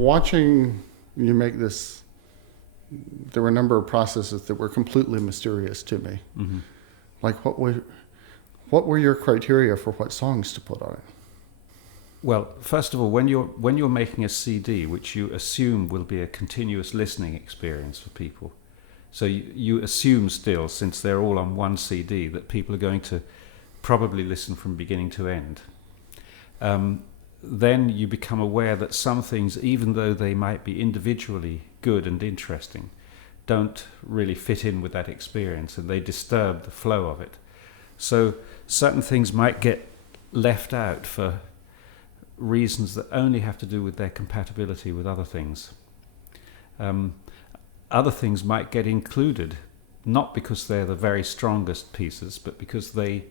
watching you make this, there were a number of processes that were completely mysterious to me. Mm-hmm. Like what were your criteria for what songs to put on it? Well, first of all, when you're making a CD, which you assume will be a continuous listening experience for people, so you assume still, since they're all on one CD, that people are going to probably listen from beginning to end. Then you become aware that some things, even though they might be individually good and interesting, don't really fit in with that experience, and they disturb the flow of it. So certain things might get left out for reasons that only have to do with their compatibility with other things. Other things might get included, not because they're the very strongest pieces, but because they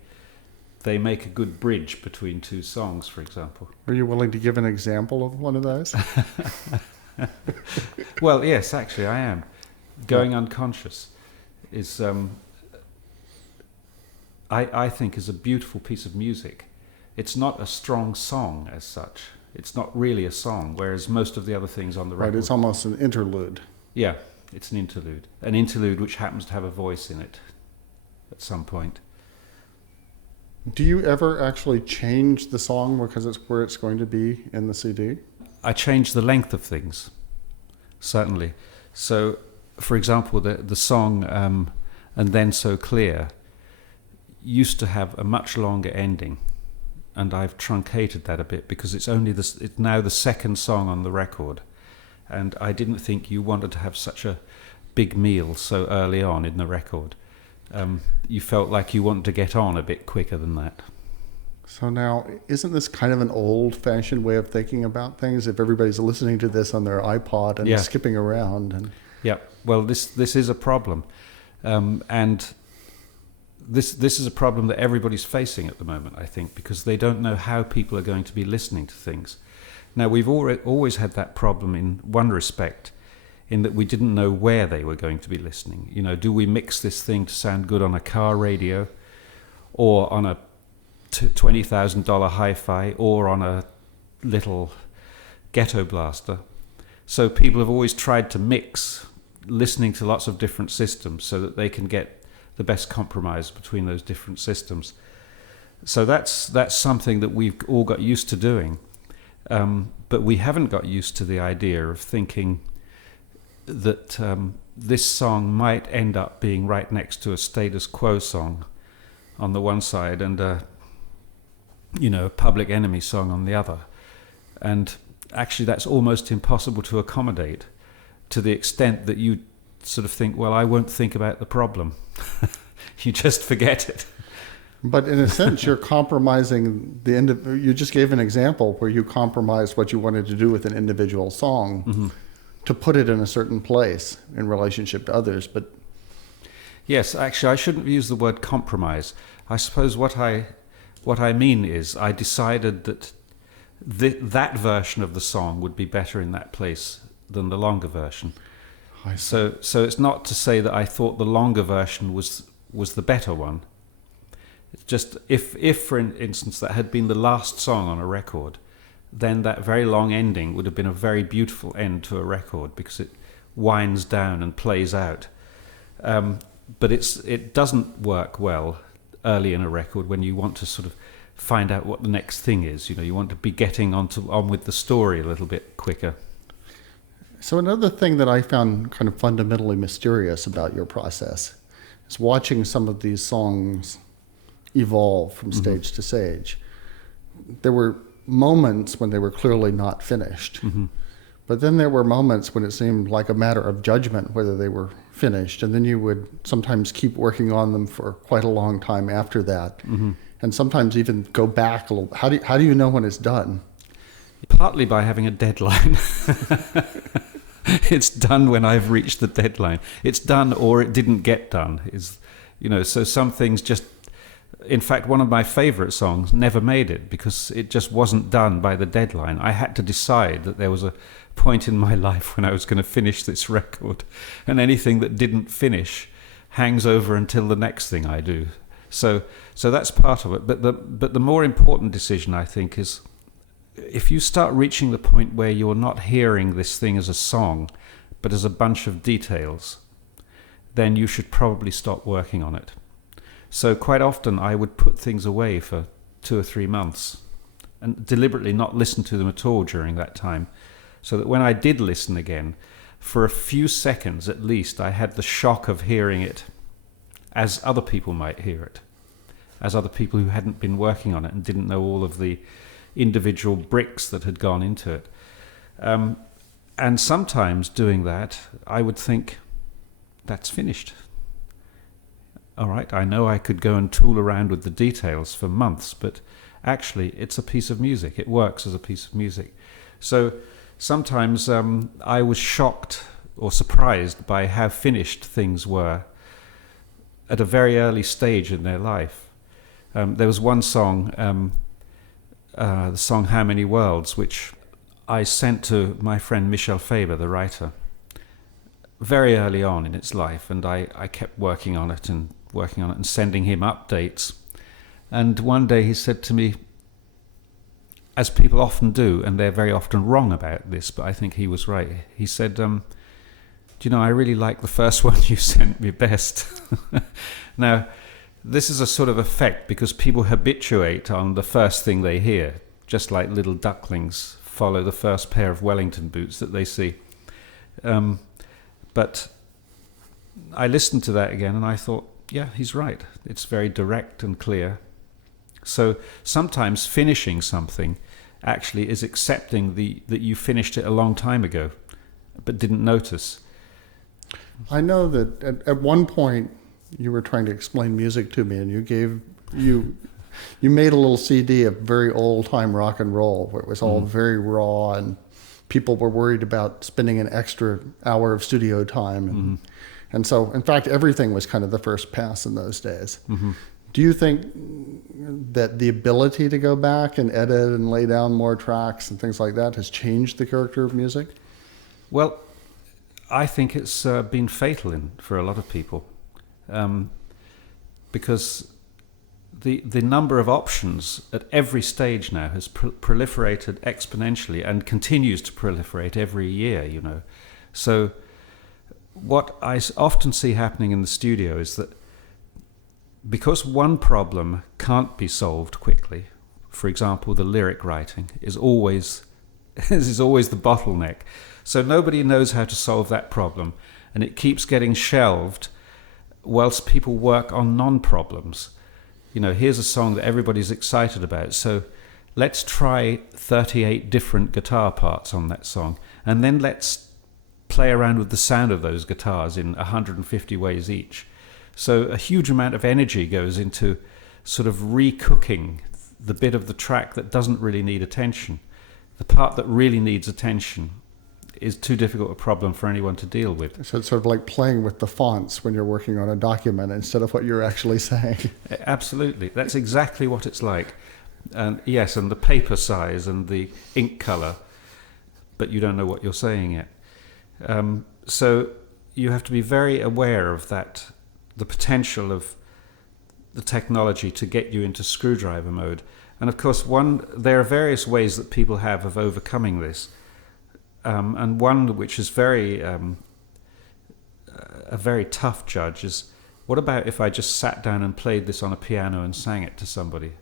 make a good bridge between two songs, for example. Are you willing to give an example of one of those? Well, yes, actually I am. Going Unconscious is, I think, is a beautiful piece of music. It's not a strong song as such. It's not really a song, whereas most of the other things on the record... Right, it's almost an interlude. Yeah, it's an interlude which happens to have a voice in it at some point. Do you ever actually change the song because it's where it's going to be in the CD? I change the length of things, certainly. So, for example, the song And Then So Clear used to have a much longer ending, and I've truncated that a bit because it's now the second song on the record, and I didn't think you wanted to have such a big meal so early on in the record. You felt like you wanted to get on a bit quicker than that. So now, isn't this kind of an old-fashioned way of thinking about things? If everybody's listening to this on their iPod and skipping around, and well, this is a problem, and this is a problem that everybody's facing at the moment, I think, because they don't know how people are going to be listening to things. Now, we've always had that problem in one respect, in that we didn't know where they were going to be listening. You know, do we mix this thing to sound good on a car radio, or on a $20,000 hi-fi, or on a little ghetto blaster? So people have always tried to mix listening to lots of different systems so that they can get the best compromise between those different systems. So that's something that we've all got used to doing, but we haven't got used to the idea of thinking that this song might end up being right next to a status quo song on the one side and a Public Enemy song on the other. And actually that's almost impossible to accommodate, to the extent that you sort of think, well, I won't think about the problem. You just forget it. But in a sense, you're compromising the end. You just gave an example where you compromised what you wanted to do with an individual song, mm-hmm. to put it in a certain place in relationship to others. But yes, actually, I shouldn't use the word compromise. I suppose what I mean is I decided that that version of the song would be better in that place than the longer version. So it's not to say that I thought the longer version was the better one. It's just if for instance that had been the last song on a record, then that very long ending would have been a very beautiful end to a record because it winds down and plays out. But it doesn't work well early in a record when you want to sort of find out what the next thing is. You want to be getting on with the story a little bit quicker. So another thing that I found kind of fundamentally mysterious about your process is watching some of these songs evolve from stage mm-hmm. to stage. There were moments when they were clearly not finished, mm-hmm. but then there were moments when it seemed like a matter of judgment whether they were finished, and then you would sometimes keep working on them for quite a long time after that, mm-hmm. and sometimes even go back a little. How do you know when it's done? Partly by having a deadline. It's done when I've reached the deadline. It's done or it didn't get done. So some things just... In fact, one of my favorite songs never made it because it just wasn't done by the deadline. I had to decide that there was a point in my life when I was going to finish this record, and anything that didn't finish hangs over until the next thing I do. So that's part of it. But the more important decision, I think, is if you start reaching the point where you're not hearing this thing as a song, but as a bunch of details, then you should probably stop working on it. So quite often I would put things away for 2 or 3 months and deliberately not listen to them at all during that time, so that when I did listen again, for a few seconds at least, I had the shock of hearing it as other people might hear it, as other people who hadn't been working on it and didn't know all of the individual bricks that had gone into it. And sometimes doing that, I would think, that's finished. All right, I know I could go and tool around with the details for months, but actually it's a piece of music. It works as a piece of music. So sometimes I was shocked or surprised by how finished things were at a very early stage in their life. There was one song, the song How Many Worlds, which I sent to my friend Michel Faber, the writer, very early on in its life, and I kept working on it and sending him updates. And one day he said to me, as people often do, and they're very often wrong about this, but I think he was right, he said, do you know, I really like the first one you sent me best. Now, this is a sort of effect because people habituate on the first thing they hear, just like little ducklings follow the first pair of Wellington boots that they see. But I listened to that again and I thought, yeah, he's right. It's very direct and clear. So sometimes finishing something actually is accepting that you finished it a long time ago, but didn't notice. I know that at one point you were trying to explain music to me, and you made a little CD of very old time rock and roll where it was all very raw, and people were worried about spending an extra hour of studio time, and so in fact everything was kind of the first pass in those days. Do you think that the ability to go back and edit and lay down more tracks and things like that has changed the character of music? Well, I think it's been fatal for a lot of people, because the number of options at every stage now has proliferated exponentially and continues to proliferate every year, you know. So what I often see happening in the studio is that because one problem can't be solved quickly, for example, the lyric writing is always the bottleneck. So nobody knows how to solve that problem, and it keeps getting shelved whilst people work on non-problems. You know, here's a song that everybody's excited about, so let's try 38 different guitar parts on that song, and then let's play around with the sound of those guitars in 150 ways each. So a huge amount of energy goes into sort of recooking the bit of the track that doesn't really need attention. The part that really needs attention is too difficult a problem for anyone to deal with. So it's sort of like playing with the fonts when you're working on a document instead of what you're actually saying. Absolutely. That's exactly what it's like. And yes, and the paper size and the ink color, but you don't know what you're saying yet. So you have to be very aware of that, the potential of the technology to get you into screwdriver mode. And of course, there are various ways that people have of overcoming this. And one which is a very tough judge is, what about if I just sat down and played this on a piano and sang it to somebody?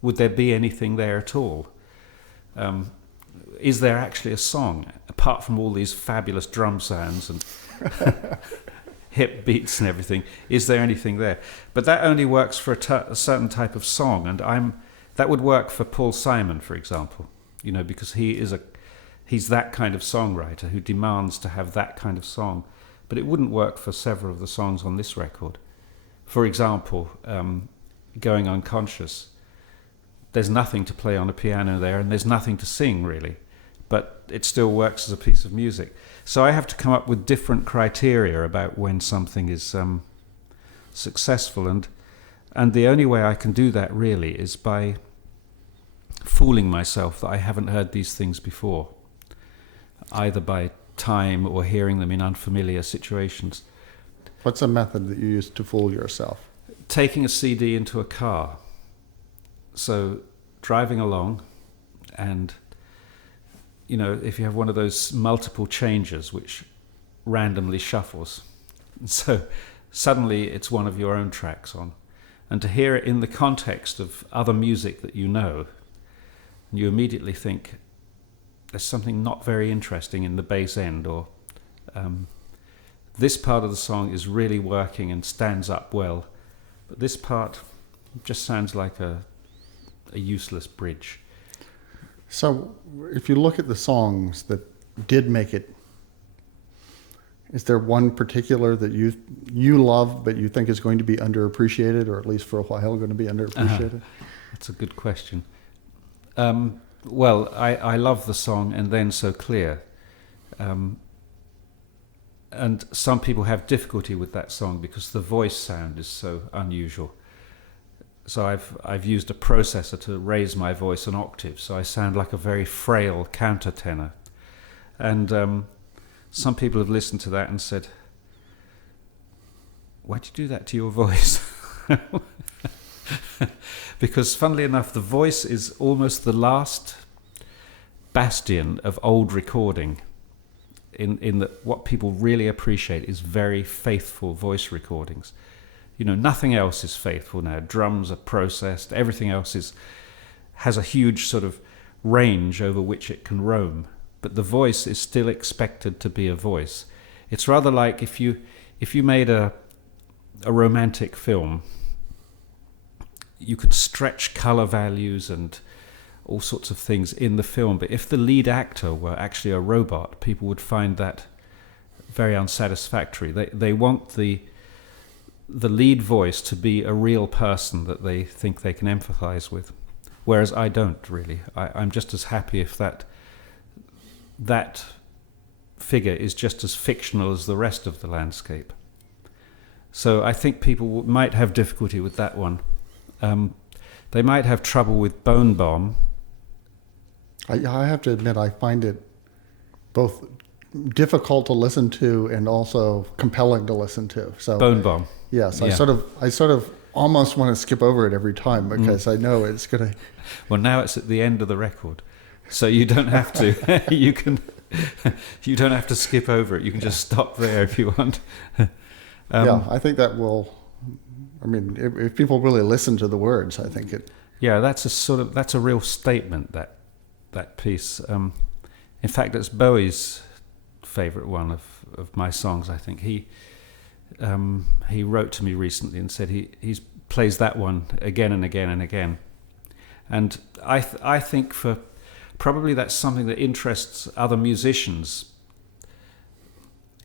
Would there be anything there at all? Is there actually a song, apart from all these fabulous drum sounds and hip beats and everything? Is there anything there? But that only works for a certain type of song, and that would work for Paul Simon, for example, you know, because he's that kind of songwriter who demands to have that kind of song. But it wouldn't work for several of the songs on this record. For example, Going Unconscious. There's nothing to play on a piano there, and there's nothing to sing, really. But it still works as a piece of music. So I have to come up with different criteria about when something is successful. And the only way I can do that, really, is by fooling myself that I haven't heard these things before, either by time or hearing them in unfamiliar situations. What's a method that you use to fool yourself? Taking a CD into a car. So driving along and if you have one of those multiple changes which randomly shuffles. So suddenly it's one of your own tracks on. And to hear it in the context of other music that you know, you immediately think there's something not very interesting in the bass end, or this part of the song is really working and stands up well, but this part just sounds like a useless bridge. So if you look at the songs that did make it, is there one particular that you love but you think is going to be underappreciated, or at least for a while going to be underappreciated? That's a good question. Well, I love the song "And Then So Clear." And some people have difficulty with that song because the voice sound is so unusual. So I've used a processor to raise my voice an octave, so I sound like a very frail countertenor. And some people have listened to that and said, "Why'd you do that to your voice?" Because funnily enough, the voice is almost the last bastion of old recording, in that what people really appreciate is very faithful voice recordings. Nothing else is faithful now. Drums are processed, everything else has a huge sort of range over which it can roam, but the voice is still expected to be a voice. It's rather like if you made a romantic film, you could stretch color values and all sorts of things in the film, but if the lead actor were actually a robot, people would find that very unsatisfactory. They want the lead voice to be a real person that they think they can empathize with, whereas I don't really. I'm just as happy if that figure is just as fictional as the rest of the landscape. So I think people might have difficulty with that one. They might have trouble with Bone Bomb. I have to admit, I find it both difficult to listen to and also compelling to listen to. So Bone Bomb. Yes, Yeah. I sort of almost want to skip over it every time because I know it's going to. Well, now it's at the end of the record, so you don't have to. You don't have to skip over it. You can just stop there if you want. Yeah, I think that will. I mean, if people really listen to the words, I think it. Yeah, that's a real statement, that piece. In fact, it's Bowie's favorite one of my songs. I think he wrote to me recently and said he plays that one again and again and again. And I think for probably that's something that interests other musicians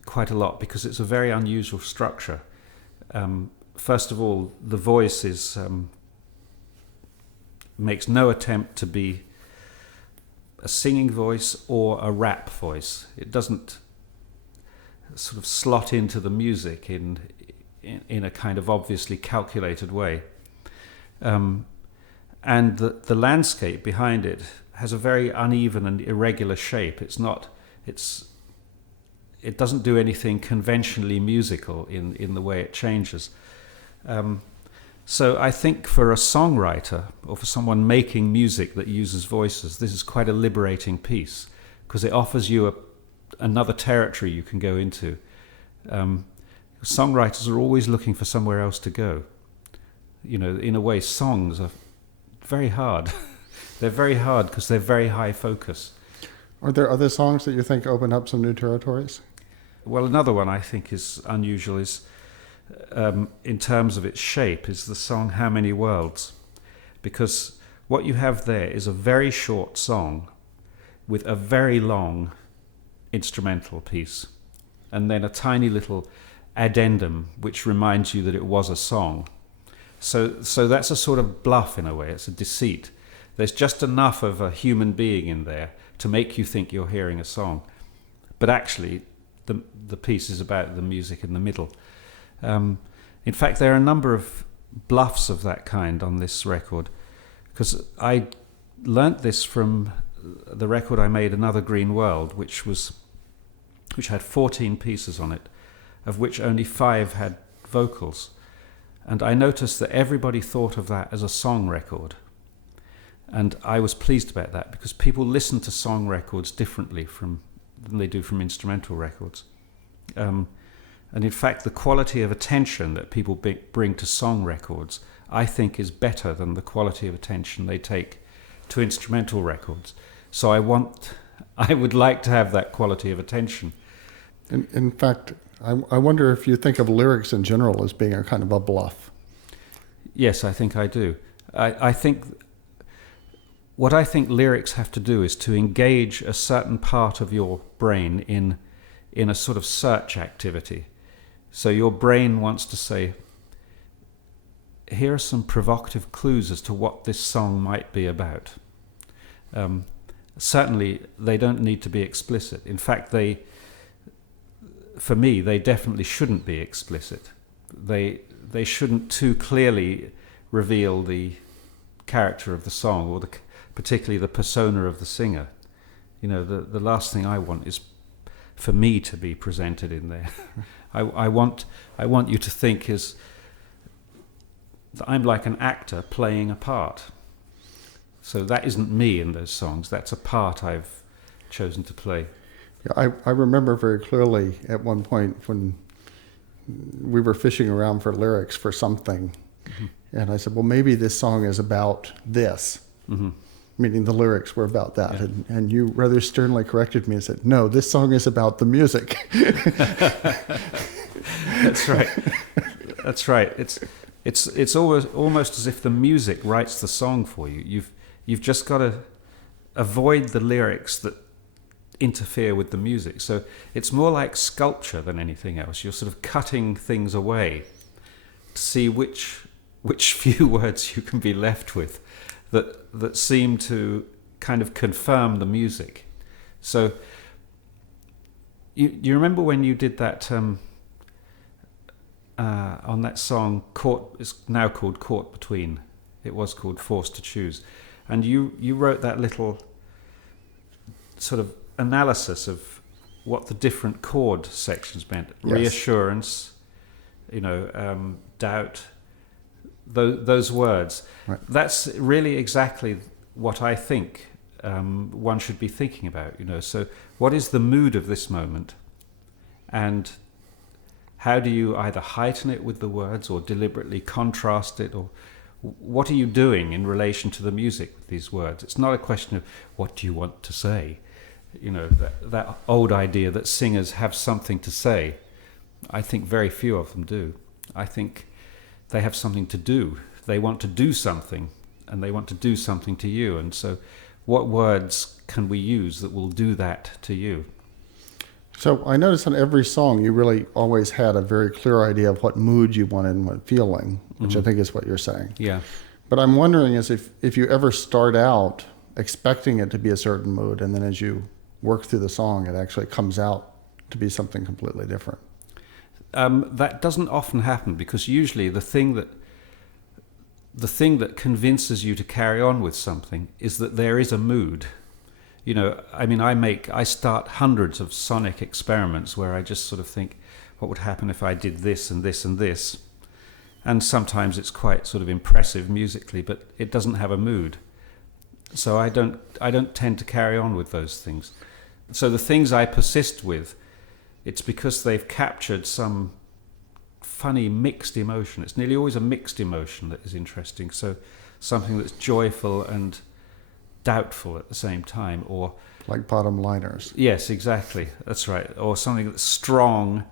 quite a lot, because it's a very unusual structure. First of all, the voice makes no attempt to be a singing voice or a rap voice. It doesn't sort of slot into the music in a kind of obviously calculated way. And the landscape behind it has a very uneven and irregular shape. It doesn't do anything conventionally musical in the way it changes. So I think for a songwriter or for someone making music that uses voices, this is quite a liberating piece, because it offers you another territory you can go into. Songwriters are always looking for somewhere else to go. In a way, songs are very hard. They're very hard because they're very high focus. Are there other songs that you think open up some new territories? Well, another one I think is unusual is, in terms of its shape, is the song "How Many Worlds," because what you have there is a very short song with a very long instrumental piece, and then a tiny little addendum which reminds you that it was a song. So that's a sort of bluff in a way. It's a deceit. There's just enough of a human being in there to make you think you're hearing a song, but actually the piece is about the music in the middle. In fact, there are a number of bluffs of that kind on this record, because I learnt this from the record I made, Another Green World, which had 14 pieces on it, of which only 5 had vocals. And I noticed that everybody thought of that as a song record. And I was pleased about that because people listen to song records differently than they do from instrumental records. And in fact, the quality of attention that people bring to song records, I think, is better than the quality of attention they take to instrumental records. So I would like to have that quality of attention. In fact, I wonder if you think of lyrics in general as being a kind of a bluff. Yes, I think I do. I think what I think lyrics have to do is to engage a certain part of your brain in a sort of search activity. So your brain wants to say, here are some provocative clues as to what this song might be about. Certainly, they don't need to be explicit. In fact, for me, they definitely shouldn't be explicit. They shouldn't too clearly reveal the character of the song or particularly the persona of the singer. You know, the last thing I want is for me to be presented in there. I want you to think that I'm like an actor playing a part. So that isn't me in those songs. That's a part I've chosen to play. Yeah, I remember very clearly at one point when we were fishing around for lyrics for something, and I said, well, maybe this song is about this, meaning the lyrics were about that. Yeah. And you rather sternly corrected me and said, no, this song is about the music. That's right. That's right. It's almost as if the music writes the song for you. You've just got to avoid the lyrics that interfere with the music. So it's more like sculpture than anything else. You're sort of cutting things away to see which few words you can be left with that seem to kind of confirm the music. So you remember when you did that on that song, it's now called Caught Between. It was called Forced to Choose. And you wrote that little sort of analysis of what the different chord sections meant. Yes. Reassurance, doubt, those words. Right. That's really exactly what I think one should be thinking about. So what is the mood of this moment? And how do you either heighten it with the words or deliberately contrast it, or what are you doing in relation to the music with these words? It's not a question of what do you want to say. That old idea that singers have something to say. I think very few of them do. I think they have something to do. They want to do something, and they want to do something to you. And so what words can we use that will do that to you? So I noticed on every song you really always had a very clear idea of what mood you wanted and what feeling, which I think is what you're saying. Yeah. But I'm wondering is if you ever start out expecting it to be a certain mood, and then as you work through the song, it actually comes out to be something completely different. That doesn't often happen, because usually the thing that convinces you to carry on with something is that there is a mood. I start hundreds of sonic experiments where I just sort of think, what would happen if I did this and this and this? And sometimes it's quite sort of impressive musically, but it doesn't have a mood. So I don't tend to carry on with those things. So the things I persist with, it's because they've captured some funny mixed emotion. It's nearly always a mixed emotion that is interesting. So something that's joyful and doubtful at the same time, or like bottom liners. Yes, exactly. That's right. Or something that's strong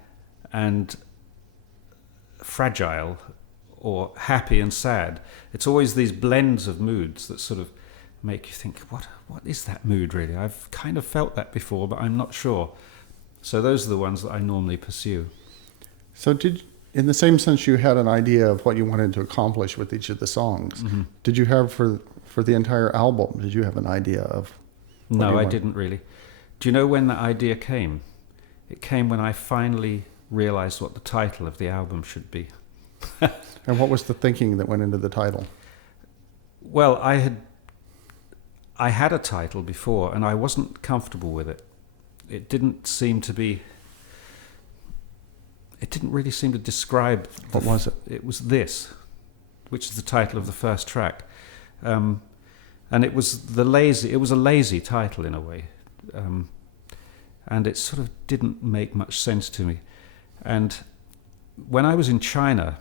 and fragile, or happy and sad. It's always these blends of moods that sort of make you think, what is that mood really? I've kind of felt that before, but I'm not sure. So those are the ones that I normally pursue. So in the same sense you had an idea of what you wanted to accomplish with each of the songs, did you have for the entire album, did you have an idea of what No, I didn't really. Do you know when that idea came? It came when I finally realized what the title of the album should be. And what was the thinking that went into the title? Well, I had a title before, and I wasn't comfortable with it. It didn't really seem to describe... What was it? It was This, which is the title of the first track. And it was a lazy title in a way, and it sort of didn't make much sense to me. And when I was in China,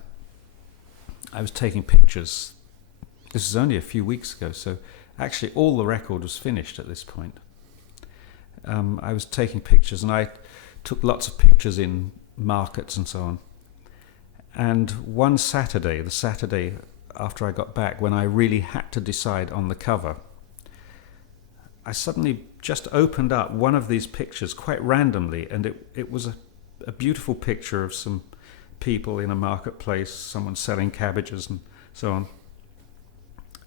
I was taking pictures. This is only a few weeks ago, so actually all the record was finished at this point. I was taking pictures, and I took lots of pictures in markets and so on. And one Saturday, the Saturday after I got back, when I really had to decide on the cover, I suddenly just opened up one of these pictures quite randomly, and it was a beautiful picture of some people in a marketplace, someone selling cabbages and so on.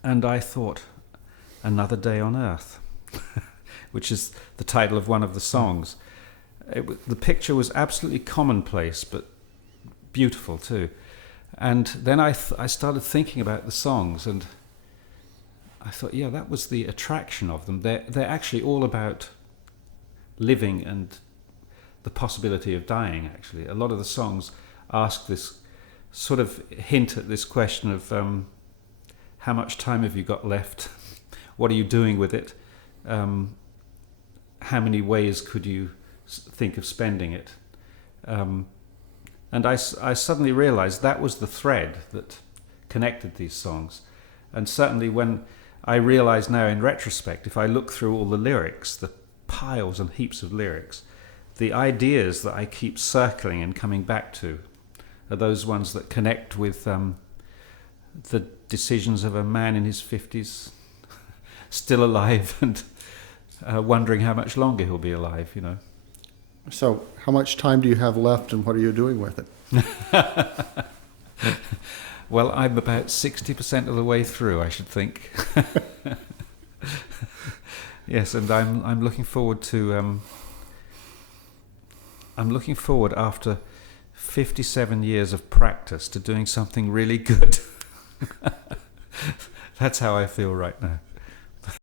And I thought, Another Day on Earth, which is the title of one of the songs. The picture was absolutely commonplace, but beautiful too. And then I started thinking about the songs, and I thought, yeah, that was the attraction of them. They're actually all about living and the possibility of dying, actually. A lot of the songs ask this, sort of hint at this question of how much time have you got left? What are you doing with it? How many ways could you think of spending it? And I suddenly realized that was the thread that connected these songs. And certainly when I realize now in retrospect, if I look through all the lyrics, the piles and heaps of lyrics, the ideas that I keep circling and coming back to are those ones that connect with the decisions of a man in his 50s, still alive and wondering how much longer he'll be alive, you know. So how much time do you have left, and what are you doing with it? Well, I'm about 60% of the way through, I should think. Yes, and I'm looking forward to... I'm looking forward, after 57 years of practice, to doing something really good. That's how I feel right now.